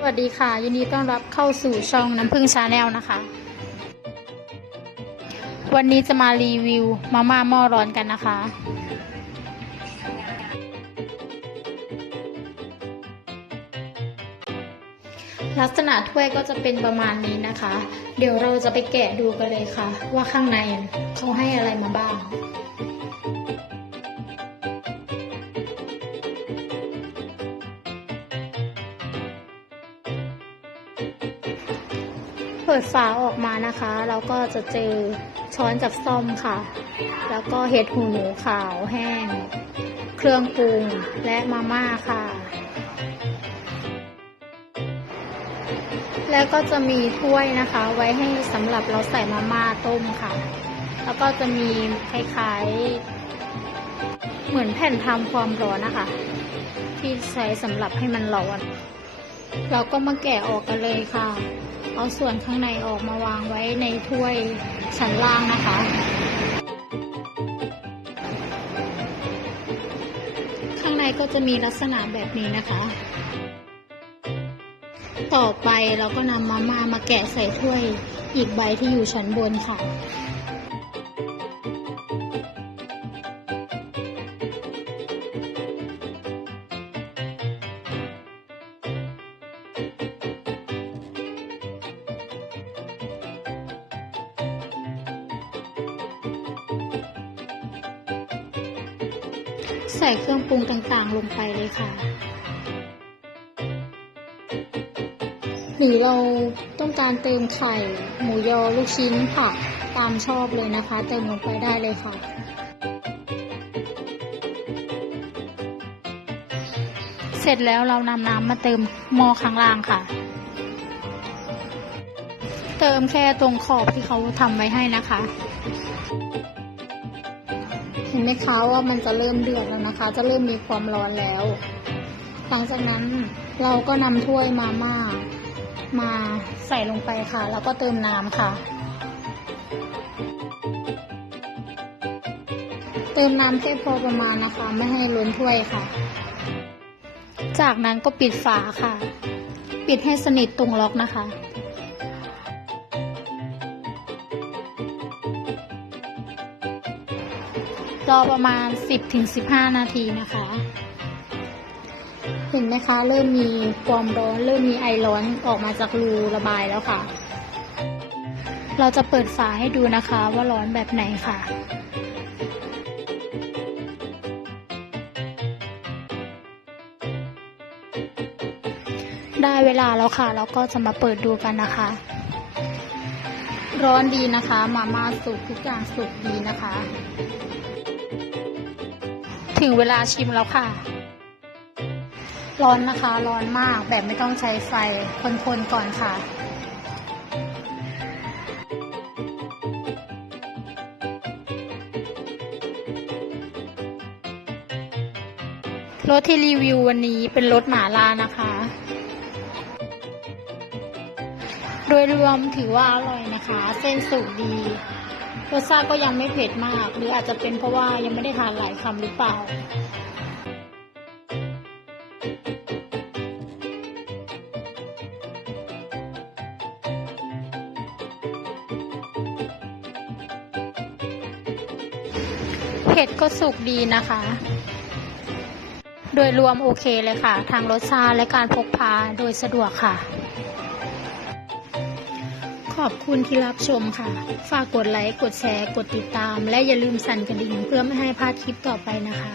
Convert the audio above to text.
สวัสดีค่ะ ยินดีต้อนรับเข้าสู่ช่องน้ำพึ่งชาแนลนะคะ วันนี้จะมารีวิวมาม่าหม้อร้อนกันนะคะ ลักษณะถ้วยก็จะเป็นประมาณนี้นะคะ เดี๋ยวเราจะไปแกะดูกันเลยค่ะ ว่าข้างในเขาให้อะไรมาบ้าง ดฝาออกมานะคะ เราก็จะเจอช้อนกับซ่อมค่ะ แล้วก็เห็ดหูหนูขาวแห้ง เครื่องปรุงและมาม่าค่ะ แล้วก็จะมีถ้วยนะคะ ไว้ให้สำหรับเราใส่มาม่าต้มค่ะ แล้วก็จะมีคล้ายๆ เหมือนแผ่นทำความร้อนนะคะ ที่ใช้สำหรับให้มันร้อน เราก็มาแกะออกกันเลยค่ะ เอาส่วนข้างในออกมาวางไว้ในถ้วยชั้นล่างนะคะ ข้างในก็จะมีลักษณะแบบนี้นะคะ ต่อไปเราก็นำมาม่ามาแกะใส่ถ้วยอีกใบที่อยู่ชั้นบนค่ะ ใส่เครื่องปรุงต่างๆ ลงไปเลยค่ะ หรือเราต้องการเติมไข่ หมูยอลูกชิ้นผักตามชอบเลยนะคะ เติมลงไปได้เลยค่ะ เสร็จแล้วเรานำน้ำมาเติมหม้อข้างล่างค่ะ เติมแค่ตรงขอบที่เขาทำไว้ให้นะคะ ห็นไหมคะว่ามันจะเริ่มเดือดแล้วนะคะ จะเริ่มมีความร้อนแล้ว หลังจากนั้นเราก็นำถ้วยมาม่ามาใส่ลงไปค่ะ แล้วก็เติมน้ำค่ะ เติมน้ำแค่พอประมาณนะคะ ไม่ให้ล้นถ้วยค่ะ จากนั้นก็ปิดฝาค่ะ ปิดให้สนิทตรงล็อกนะคะ รอประมาณ 10-15 นาทีนะคะ เห็นไหมคะ เริ่มมีความร้อน เริ่มมีไอร้อนออกมาจากรูระบายแล้วค่ะ เราจะเปิดฝาให้ดูนะคะว่าร้อนแบบไหนค่ะได้เวลาแล้วค่ะเราก็จะมาเปิดดูกันนะคะ ร้อนดีนะคะ มาม่าสุกทุกอย่างสุกดีนะคะ ถึงเวลาชิมแล้วค่ะ ร้อนนะคะ ร้อนมากแบบไม่ต้องใช้ไฟคนๆก่อนค่ะ รถที่รีวิววันนี้เป็นรถหมาลานะคะ โดยรวมถือว่าอร่อยนะคะ เส้นสุกดี รสชาติก็ยังไม่เผ็ดมาก หรืออาจจะเป็นเพราะว่ายังไม่ได้ทานหลายคำหรือเปล่าเผ็ดก็สุกดีนะคะ โดยรวมโอเคเลยค่ะ ทางรสชาติและการพกพาโดยสะดวกค่ะ ขอบคุณที่รับชมค่ะ ฝากกดไลค์ กดแชร์ กดติดตาม และอย่าลืมสั่นกระดิ่งเพื่อไม่ให้พลาดคลิปต่อไปนะคะ